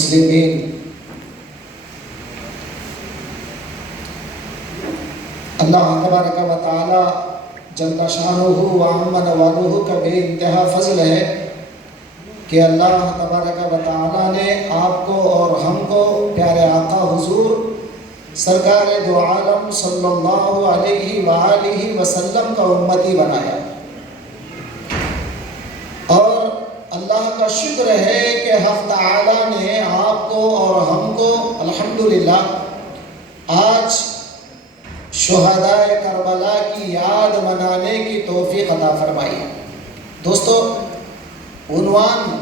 المسلمين. اللہ تبارک و تعالی جل شانہ و عم نوالہ کا بے انتہا فضل ہے کہ اللہ تبارک و تعالی نے آپ کو اور ہم کو پیارے آقا حضور سرکار دو عالم صلی اللہ علیہ وآلہ وسلم کا امتی بنایا. اور اللہ کا شکر ہے کہ حق تعالی نے آپ کو اور ہم کو الحمدللہ آج شہدائے کربلا کی یاد منانے کی توفیق عطا فرمائی. دوستو، عنوان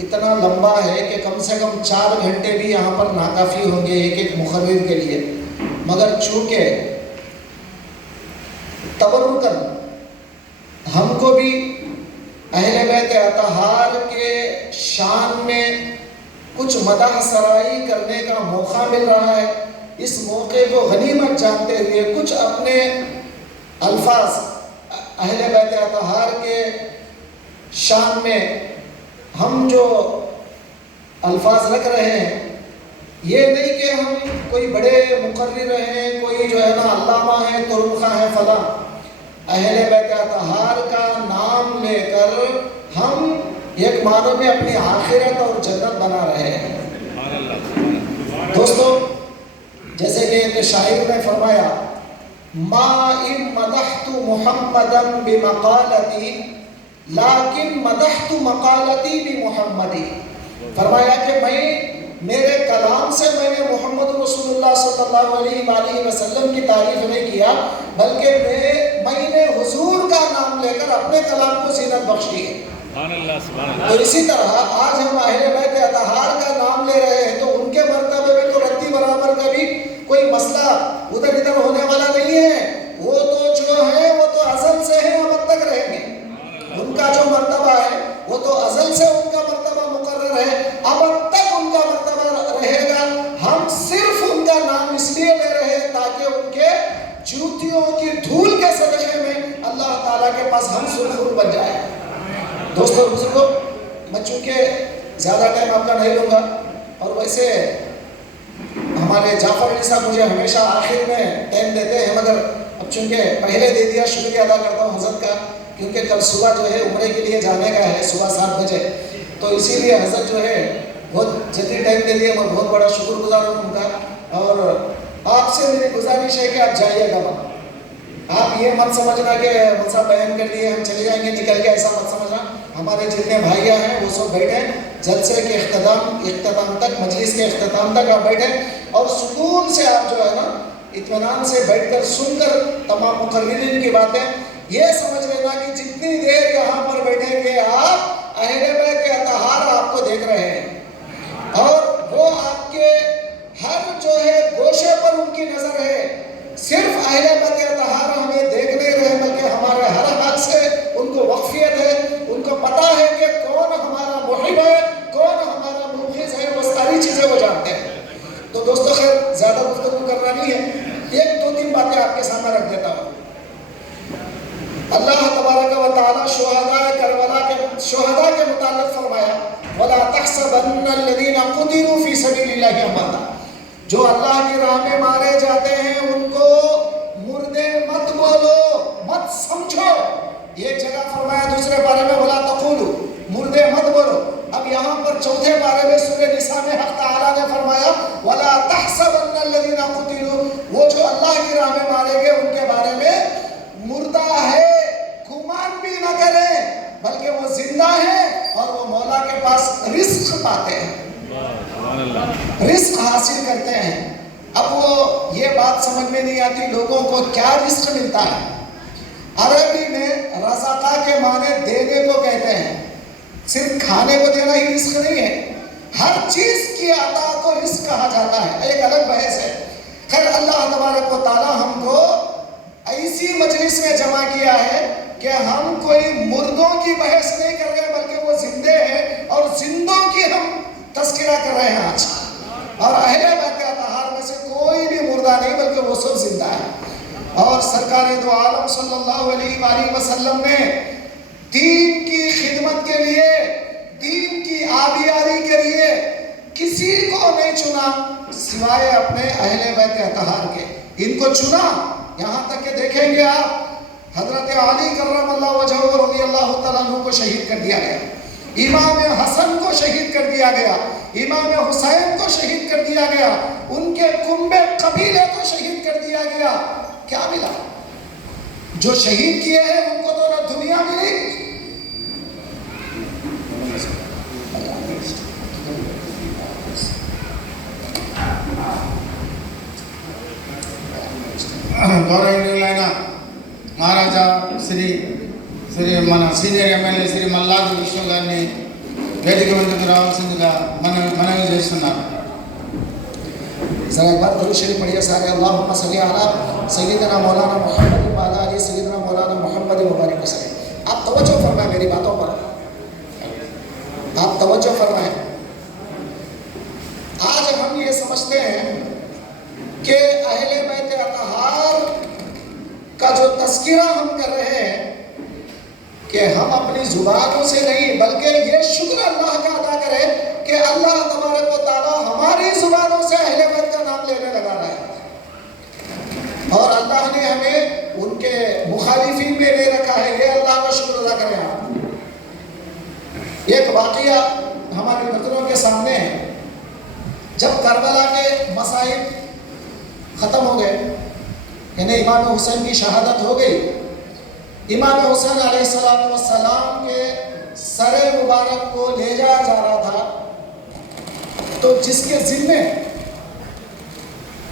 اتنا لمبا ہے کہ کم سے کم 4 گھنٹے بھی یہاں پر ناکافی ہوں گے ایک ایک مقرر کے لیے، مگر چونکہ تبرکاً ہم کو بھی اہل بیت اطہار کے شان میں کچھ مدح سرائی کرنے کا موقع مل رہا ہے، اس موقع کو غنیمت جانتے ہوئے کچھ اپنے الفاظ اہل بیت اطہار کے شان میں ہم جو الفاظ رکھ رہے ہیں، یہ نہیں کہ ہم کوئی بڑے مقرر ہیں، کوئی جو ہے نا علامہ ہے، ترمخہ ہے، فلاں. اہل بیت اطہار کا نام لے کر ہم ایک معنی میں اپنی آخرت اور جنت بنا رہے ہیں. دوستو، جیسے کہ ایک شاعر نے فرمایا، ما ان مدحت محمدا بمقالتی لیکن مدحت مقالتی بمحمدی. فرمایا کہ میرے کلام سے میں نے محمد رسول اللہ صلی اللہ علیہ وآلہ وسلم کی تعریف نہیں کیا، بلکہ میں نے حضور کا نام لے کر اپنے کلام کو زینت بخشی ہے. تو اسی طرح آج ہم اہل بیت اطہار کا نام لے رہے ہیں تو ان کے مرتبے میں تو رتی برابر کا بھی کوئی مسئلہ ادھر ادھر ہونے والا نہیں ہے. وہ تو جو ہے وہ تو ازل سے ہے، اب تک رہیں گے. ان کا جو مرتبہ ہے وہ تو ازل سے ان کا مرتبہ مقرر ہے، اب تک ان کا مرتبہ رہے گا. ہم صرف ان کا نام اس لیے لے رہے ہیں تاکہ ان کے جوتیوں کی دھول کے صدقے میں اللہ تعالیٰ کے پاس ہم سرخرو بن جائیں. دوستو بزرگوں، میں چونکہ زیادہ ٹائم آپ کا نہیں لوں گا، اور ویسے ہمارے جعفر علی صاحب مجھے ہمیشہ آخر میں ٹائم دیتے ہیں، مگر اب چونکہ پہلے دے دیا، شکریہ ادا کرتا ہوں حضرت کا، کیونکہ کل صبح جو ہے عمرے کے لیے جانے کا ہے صبح 7 بجے، تو اسی لیے حضرت جو ہے بہت جلدی ٹائم دے دیا. میں بہت بڑا شکر گزار ہوں ان کا، اور آپ سے میری گزارش ہے کہ آپ جائیے گا. آپ یہ مت سمجھنا کہ ملسا بیان کر لیے ہم چلے جائیں گے نکل کے، ایسا مت سمجھنا. ہمارے جتنے بھائیاں ہیں وہ سب بیٹھے، جلسے کے اختتام تک، مجلس کے اختتام تک آپ بیٹھے، اور سکون سے آپ جو ہے نا اطمینان سے بیٹھ کر سن کر تمام مقررین کی باتیں یہ سمجھ لینا کہ جتنی دیر یہاں پر بیٹھیں گے آپ، اہل بیت اطہار آپ کو دیکھ رہے ہیں، اور وہ آپ کے ہر جو ہے گوشے پر ان کی نظر ہے. صرف اہل بیت اطہار ہمیں دیکھ نہیں رہے، بلکہ ہمارے ہر حق سے ان کو وقفیت ہے. ان کو پتا ہے کہ کون ہمارا محب ہے، کون ہمارا مبغض ہے، وہ ساری چیزیں وہ جانتے ہیں. تو دوستو، خیر زیادہ گفتگو کرنا نہیں ہے، 1-2-3 باتیں آپ کے سامنے رکھ دیتا ہوں. اللہ تبارک و تعالی شہداء کربلا کے متعلق فرمایا، وَلَا تَحْسَبَنَّ الَّذِينَ قُتِلُوا فِي سَبِيلِ اللَّهِ أَمْوَاتًا. جو اللہ کی راہ میں مارے جاتے ہیں ان کو مردے مت بولو، مت سمجھو. ایک جگہ فرمایا دوسرے بارے میں وَلَا تَقُولُوا، مردے مت بولو. اب یہاں پر چوتھے بارے میں سورہ نساء میں حق تعالیٰ نے فرمایا وَلَا تَحْسَبَنَّ الَّذِينَ قُتِلُوا، وہ جو اللہ کی راہ میں مارے گئے ان کے بارے میں مردہ ہے گمان بھی نہ کریں، بلکہ وہ زندہ ہیں اور وہ مولا کے پاس رزق پاتے ہیں، رزق حاصل کرتے ہیں. اب وہ یہ بات سمجھ میں نہیں آتی لوگوں کو کیا رزق ملتا ہے. عربی میں رزقہ کے معنی دینے کو کہتے ہیں، صرف کھانے کو دینا ہی رزق نہیں ہے، ہر چیز کی عطا کو رزق کہا جاتا ہے، ایک الگ بحث ہے. خیر، اللہ تبارک و تعالی ہم کو ایسی مجلس میں جمع کیا ہے کہ ہم کوئی مردوں کی بحث نہیں کر رہے، بلکہ وہ زندے ہیں اور زندوں کی ہم تذکرہ کر رہے ہیں آج. اور اہل بیت اطہار میں سے کوئی بھی مردہ نہیں، بلکہ وہ سب زندہ ہے. اور سرکار دو عالم صلی اللہ علیہ وآلہ وسلم نے دین کی خدمت کے لیے، دین کی آبیاری کے لیے کس کسی کو نہیں چنا سوائے اپنے اہل بیت اطہار کے. ان کو چنا یہاں تک کہ دیکھیں گے آپ حضرت علی کرم اللہ وجہہ رضی اللہ تعالیٰ عنہ کو شہید کر دیا گیا, امام حسن کو شہید کر دیا گیا, امام حسین کو شہید کر دیا گیا, ان کے کنبے قبیلے کو شہید کر دیا گیا. کیا ملا؟ جو شہید کیے ہیں ان کو تو نہ دنیا ملی. గౌరవనీయులైన మహారాజా శ్రీ మన సీనియర్ ఎమ్మెల్యే శ్రీ మల్లాది విష్ణు గారిని వేదిక ముందుకు రావాల్సిందిగా మనవి చేస్తున్నారు. ذرا ایک بار درود شریف پڑھیے سارے. اللہم صلی علی سیدنا مولانا محمد وعلی آل سیدنا مولانا محمد مبارک وسلم. آپ توجہ فرمائیں میری باتوں پر, آپ توجہ فرمائیں. آج ہم یہ سمجھتے ہیں کہ اہل بیت اطہار کا جو تذکرہ ہم کر رہے ہیں کہ ہم اپنی زبانوں سے نہیں بلکہ یہ شکر اللہ کا ادا کریں کہ اللہ تبارک و تعالیٰ ہماری زبانوں سے اہل بیت کا نام لینے لگا رہا ہے, اور اللہ نے ہمیں ان کے مخالفین میں لے رکھا ہے. یہ اللہ کا شکر ادا کریں. آپ ایک واقعہ ہماری نظروں کے سامنے ہے. جب کربلا کے مصائب ختم ہو گئے, یعنی امام حسین کی شہادت ہو گئی, امام حسین علیہ السلام کے سر مبارک کو لے جایا جا رہا تھا, تو جس کے ذمے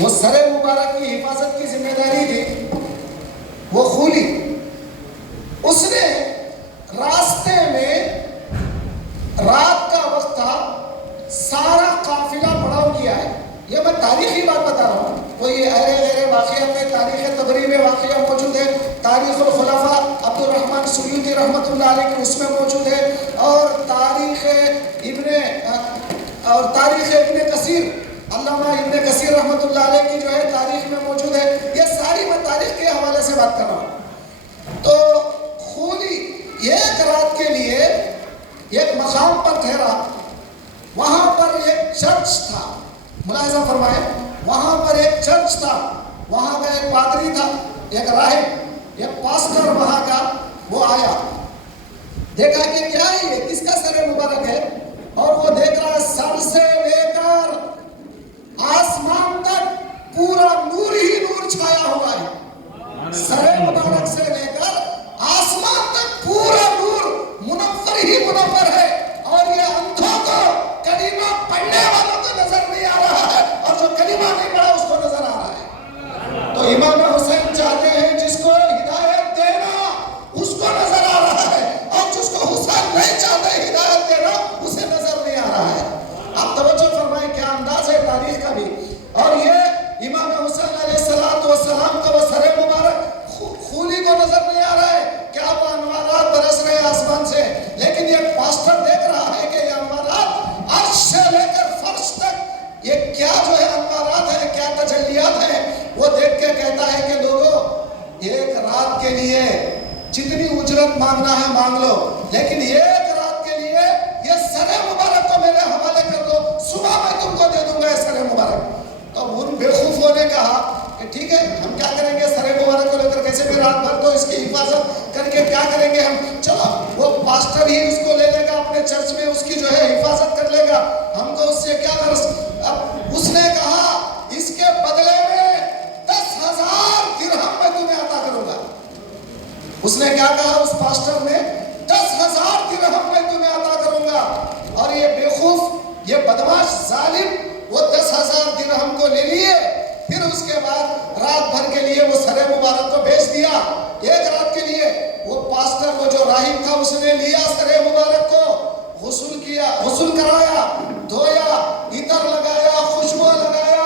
وہ سر مبارک کی حفاظت کی ذمہ داری تھی وہ خولی, اس نے راستے میں رات کا وقت تھا, سارا قافلہ پڑاؤ کیا ہے. یہ میں تاریخی بات بتا رہا ہوں, کوئی اہل غیر واقعات میں تاریخ تبری میں واقعہ موجود ہے, تاریخ الخلفاء عبد الرحمن سیوطی رحمۃ اللہ علیہ کے اس میں موجود ہے, اور تاریخ ابن کثیر علامہ ابن کثیر رحمۃ اللہ علیہ کی جو ہے تاریخ میں موجود ہے. یہ ساری میں تاریخ کے حوالے سے بات کر رہا ہوں. تو خولی ایک رات کے لیے ایک مقام پر ٹھہرا, وہاں پر ایک چرچ تھا, ملاحظہ فرمائے, وہاں پر ایک چرچ تھا, وہاں کا ایک پادری تھا, ایک راہب, ایک پاسٹر وہاں کا, وہ آیا, دیکھا کہ کیا ہے یہ, کس کا سر مبارک ہے, اور وہ دیکھ رہا سر سے لے کر آسمان تک پورا نور ہی نور چھایا ہوا ہے. سر مبارک سے لے کر آسمان تک پورا نور منور ہی منور ہے, اور یہ اندھوں کو کلمہ پڑھنے والوں کو نظر نہیں آ رہا ہے, اور جو کلمہ نہیں پڑھا اس کو نظر آ رہا ہے. تو امام حسین چاہتے ہیں جس کو ہدایت دینا اس کو نظر آ رہا ہے, اور جس کو حسین نہیں چاہتے ہدایت دینا اسے نظر نہیں آ رہا ہے. آپ توجہ فرمائیں, کیا انداز ہے تاریخ کا بھی. اور یہ امام حسین علیہ السلام کا وہ سر مبارک خولی کو نظر نہیں آ رہا ہے, کیا وہ انوارات برس رہے آسمان سے, لیکن یہ پاسٹر دیکھ رہا ہے کہ یہ انوارات عرش سے لے کر فرش تک یہ کیا جو ہے انوارات ہیں, کیا تجلیات ہیں. وہ دیکھ کے کہتا ہے کہ لوگوں ایک رات کے لیے جتنی اجرت مانگنا ہے مانگ لو, لیکن ایک رات کے لیے یہ سر مبارک کو میرے حوالے کر دو, صبح میں تم کو دے دوں گا یہ سر مبارک. تو ان بیوقوفوں نے کہا کہ ٹھیک ہے, ہم کیا کریں گے, سر مبارک کو لے کر کیسے بھی رات بھر تو اس کی حفاظت کر کے کیا کریں گے ہم, چلو وہ پاسٹر ہی اس کو لے لے گا اپنے چرچ میں, اس کی جو ہے حفاظت کر لے گا, ہم کو اس سے کیا غرض. اب اس نے کہا اس کے بدلے میں 10,000 درہم میں تمہیں عطا کروں گا. اس نے کیا کہا اس پاسٹر نے, 10,000 درہم میں تمہیں عطا کروں گا. اور یہ بیوقوف, یہ بدماش ظالم وہ 10,000 درہم کو لے لیے, پھر اس کے بعد رات بھر کے لیے وہ سر مبارک کو بیچ دیا. ایک رات کے لیے وہ پاسٹر وہ جو راہب تھا اس نے لیا سر مبارک کو, غسل کیا, غسل کرایا, دھویا, عطر لگایا, خوشبو لگایا,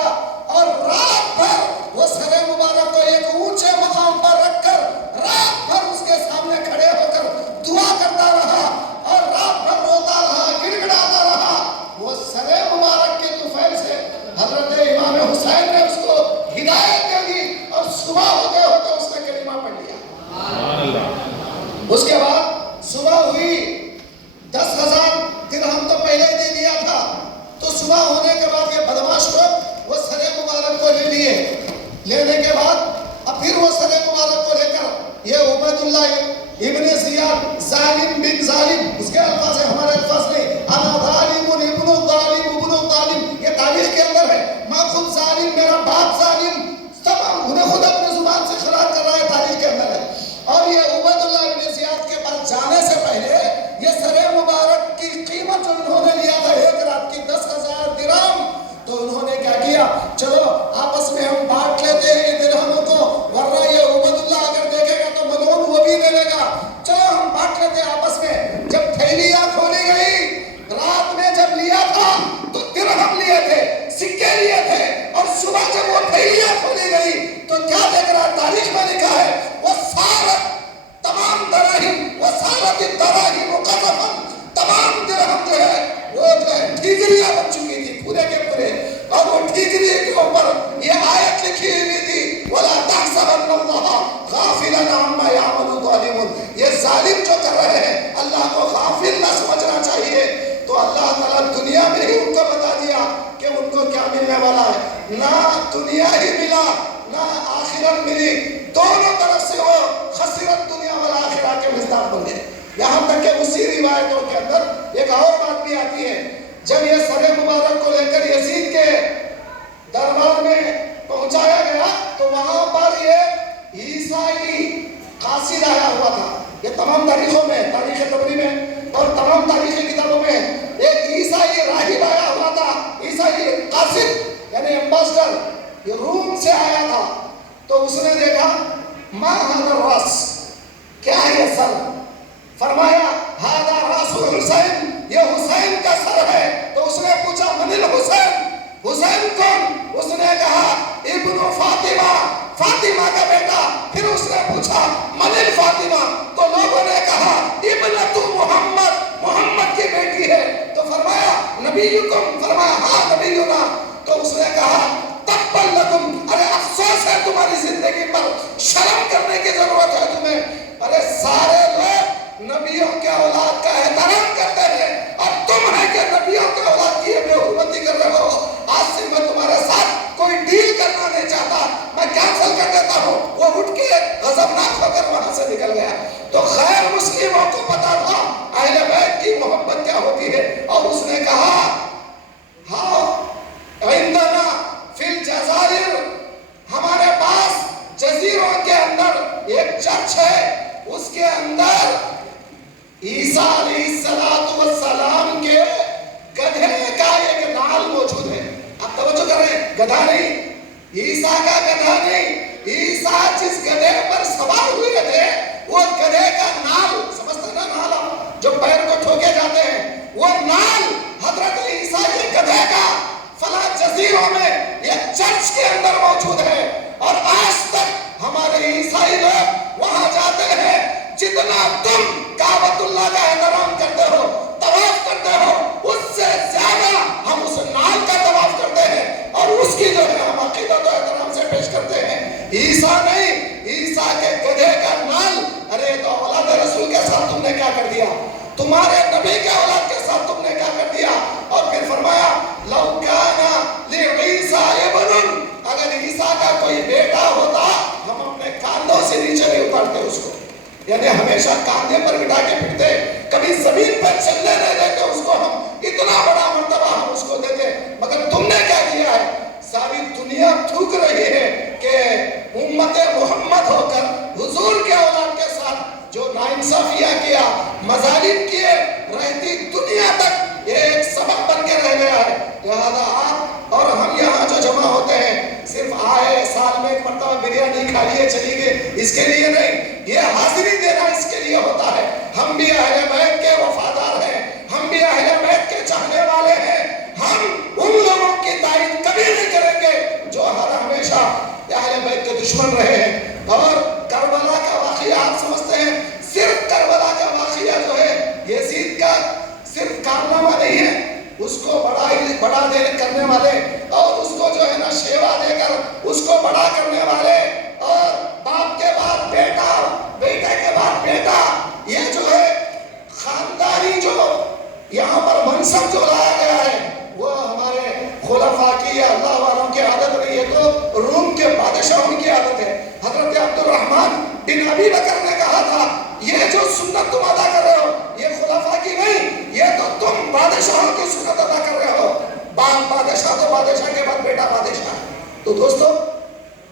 اور رات بھر وہ سر مبارک کو ایک اونچے مقام پر رکھ کر رات بھر اس کے سامنے کھڑے ہو کر دعا کرتا رہا, اور رات بھر روتا رہا, گڑ گڑاتا رہا. وہ سر مبارک کے طفیل سے حضرت امام حسین نے اس کو ہدایت دے دی, اور صبح ہوتے ہوتے اس نے کلمہ پڑھ لیا. اس کے بعد صبح ہوئی, 10,000 درہم تو پہلے ہی دے دیا تھا, تو صبح لینے کے بعد اب پھر وہ سر مبارک کو لے کر یہ عبید اللہ ابن زیاد ظالم بن ظالم، اس کے الفاظ ہیں، ہمارے الفاظ نہیں، انا ظالم ابن ظالم ابن ظالم، یہ تاریخ کے اندر ہے، میں خود ظالم، میرا باپ ظالم، تمام انہیں خود اپنے زبان سے خراج کر رہا ہے، تاریخ کے اندر ہے۔ اور یہ عبید اللہ ابن زیاد کے پاس جانے سے پہلے یہ سر مبارک کی قیمت جو انہوں نے لیا تھا ایک رات کی 10,000 درہم، تو انہوں نے کیا کیا، چلو آپس میں ہم بانٹ لیتے ہیں درہموں کو، ورنہ یہ عبید اللہ اگر دیکھے گا تو ملعون وہ بھی لے لے گا، چلو ہم بانٹ لیتے ہیں آپس میں۔ جب تھیلیاں کھولی گئی، رات میں جب لیا تھا تو درہم لیے تھے، سکے لیے تھے، اور صبح جب وہ تھیلیاں کھولی گئی تو کیا دیکھ رہا، تاریخ میں لکھا ہے وہ سارت تمام دراہم، وہ سارت الدراہم قذفا، تمام درہم جو ہے وہ جو ہے ٹھیکریاں بن چکی تھی پورے کے پورے، اور وہ ٹھیکری کے اوپر یہ آیت لکھی ہوئی تھی وَلَا تَحْسَبَنَّ اللَّهَ غَافِلًا عَمَّا يَعْمَلُ الظَّالِمُونَ، یہ ظالم جو کر رہے ہیں اللہ کو غافل نہ سمجھنا چاہیے۔ تو اللہ تعالیٰ دنیا میں ہی ان کو بتا دیا کہ ان کو کیا ملنے والا ہے، نہ دنیا ہی ملا نہ آخرت ملی، دونوں طرف سے وہ خسرت دنیا والآخرہ کے مزداق بن گئے۔ یہاں تک کہ اسی روایتوں کے اندر ایک اور بات بھی آتی ہے، جب یہ سر مبارک کو لے کر یزید کے دربار میں پہنچایا گیا تو وہاں پر یہ عیسائی قاصد آیا ہوا تھا۔ یہ تمام تاریخوں میں، تاریخ طبری میں اور تمام تاریخی کتابوں میں ایک عیسائی راہب آیا ہوا تھا، عیسائی قاصد یعنی امباسڈر، یہ روم سے آیا تھا۔ تو اس نے دیکھا ما هذا الراس، کیا ہے یہ سر؟ فرمایا هذا راس حسین، یہ حسین کا سر ہے۔ تو اس نے پوچھا من الحسین، حسین کون؟ اس نے کہا ابن فاطمہ، فاطمہ کا بیٹا۔ پھر اس نے پوچھا من الفاطمہ، تو لوگوں نے کہا ابنۃ محمد، محمد کی بیٹی ہے۔ تو فرمایا نبیکم، فرمایا ہاں نبینا۔ تو اس نے کہا تبا لکم، ارے افسوس ہے تمہاری زندگی پر، شرم کرنے کی ضرورت ہے تمہیں۔ ارے سارے لوگ نبیوں کے اولاد کا احترام کرتے ہیں اور تم ہے کہ نبیوں کے اولاد کی بے حرمتی کر رہے ہو۔ آج سے میں تمہارے ساتھ کوئی ڈیل کرنا نہیں چاہتا، میں کینسل کر دیتا ہوں۔ وہ اٹھ کے غضبناک ہو کر وہاں سے نکل گیا۔ تو خیر مسلموں کو پتا تھا اہل بیت کی محبت کیا ہوتی ہے، اور اس نے کہا ہاں عندنا فی الجزائر، ہمارے پاس جزیروں کے اندر ایک چرچ ہے، اس کے اندر عیسیٰ علیہ السلام کے گدھے کا ایک نال موجود ہے۔ آپ توجہ کر رہے ہیں، گدھا نہیں، عیسیٰ کا گدھا نہیں، عیسیٰ جس گدھے پر سوار ہوئے تھے وہ گدھے کا نال، سمجھتے نا نال جو پیر کو ٹھوکے جاتے ہیں، وہ نال حضرت عیسیٰ کے گدھے کا فلاں جزیروں میں ایک چرچ کے اندر موجود ہے، اور آج تک ہمارے عیسائی لوگ وہاں جاتے ہیں۔ جتنا تم کعبۃ اللہ کا احترام کرتے ہو، طواف کرتے ہو، اس سے زیادہ ہم اس نال کا طواف کرتے ہیں اور اس کی جو ہے ہم عقیدت و احترام سے پیش کرتے ہیں۔ عیسیٰ نہیں، عیسیٰ کے گدھے کا نال۔ ارے تو اولاد رسول کے ساتھ تم نے کیا کر دیا، تمہارے نبی کے اولاد کے ساتھ تم نے کیا کر دیا۔ اور پھر فرمایا لو کان لعیسیٰ ابن، اگر عیسیٰ کا کوئی بیٹا ہوتا ہم اپنے کاندھوں سے نیچے نہیں اتارتے اس کو، یعنی ہمیشہ کاندھے پر بٹھا کے پھرتے، کبھی زمین پر چلنے نہیں دیتے اس کو، ہم اتنا بڑا مرتبہ ہم اس کو دیتے۔ مگر تم نے کیا کیا ہے، ساری دنیا تھوک رہی ہے کہ امت محمد ہو کر حضور کے اولاد کے ساتھ جو ناانصافیاں کیا، مظالم کیے، رہتی دنیا تک یہ ایک سبق بن کے رہ گیا ہے۔ لہذا آپ اور ہم یہاں جو جمع ہوتے ہیں صرف آئے سال میں ایک مرتبہ بریانی کھا لیے چلی گئے، اس کے لیے نہیں، یہ حاضری دینا اس کے لیے ہوتا ہے۔ ہم بھی اہل بیت کے وفادار ہیں، ہم بھی اہل بیت کے چاہنے والے ہیں، ہم ان لوگوں کی تائید کبھی نہیں کریں گے جو ہر ہمیشہ اہل بیت کے دشمن رہے ہیں۔ اور کربلا کا واقعہ آپ سمجھتے ہیں، صرف کربلا کا واقعہ جو ہے یزید کا صرف کارنامہ نہیں ہے، اس کو بڑا دے کرنے والے اور اس کو جو ہے نا شیوا دے کر اس کو بڑا کرنے والے، اور باپ کے بعد بیٹا، بیٹے کے بعد بیٹا، یہ جو ہے خاندانی جو یہاں پر منصب جو لایا گیا ہے وہ ہمارے خلفاء کی اللہ والوں کی عادت نہیں ہے۔ تو روم کے بادشاہوں کی عادت ہے. حضرت عبدالرحمن بن ابی بکر نے کہا تھا یہ جو سنت تم ادا کر رہے ہو یہ خلفاء کی نہیں, یہ تو تم بادشاہوں کی سنت ادا کر رہے ہو. باپ بادشاہ تو بادشاہ کے بعد بیٹا بادشاہ. تو دوستو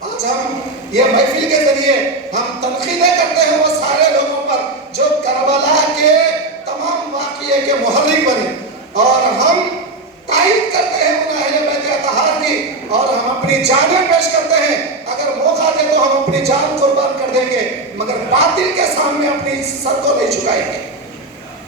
آج ہم یہ محفل کے ذریعے ہم تنقیدیں کرتے ہیں وہ سارے لوگوں پر جو کربلا کے تمام واقعے کے محرک بنے, اور ہم تائید کرتے ہیں ان اہل بیت اطہار کی, اور ہم اپنی جانیں پیش کرتے ہیں. اگر موقع دے تو ہم اپنی جان قربان کر دیں گے, مگر باطل کے سامنے اپنی سر کو نہیں جھکائیں گے.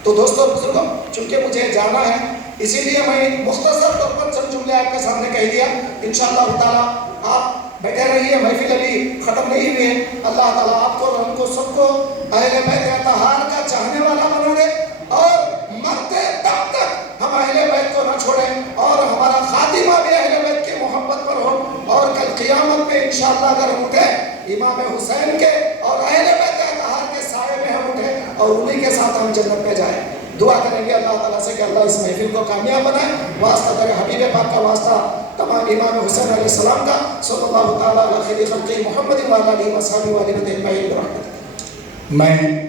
تو دوستو بزرگوں, چونکہ مجھے جانا ہے اسی لیے میں مختصر طور پر چند جملے آپ کے سامنے کہہ دیا. انشاءاللہ تعالیٰ آپ بیٹھے رہیے, محفل ابھی ختم نہیں ہوئی ہے. اللہ تعالیٰ آپ کو اور ہم کو سب کو اہل بیت اطہار کا چاہنے والا بنا دے, اور مرتے دم تک ہم اہل بیت کو نہ چھوڑیں, اور ہمارا خاتمہ بھی اہل بیت کی محبت پر ہو. اور کل قیامت میں انشاءاللہ اگر ہم اٹھیں امام حسین کے اور اہل بیت اطہار کے سائے میں ہم اٹھیں اور انہی کے ساتھ ہم جنت میں جائیں. دعا کریں گے اللہ تعالیٰ سے کہ اللہ اس محفل کو کامیاب بنائے. واسطہ در حبیب پاک کا واسطہ تمام امام حسین علیہ السلام کا. صلی اللہ تعالیٰ علی خیر خلقہ محمد وعلی آلہ وصحبہ وسلم. میں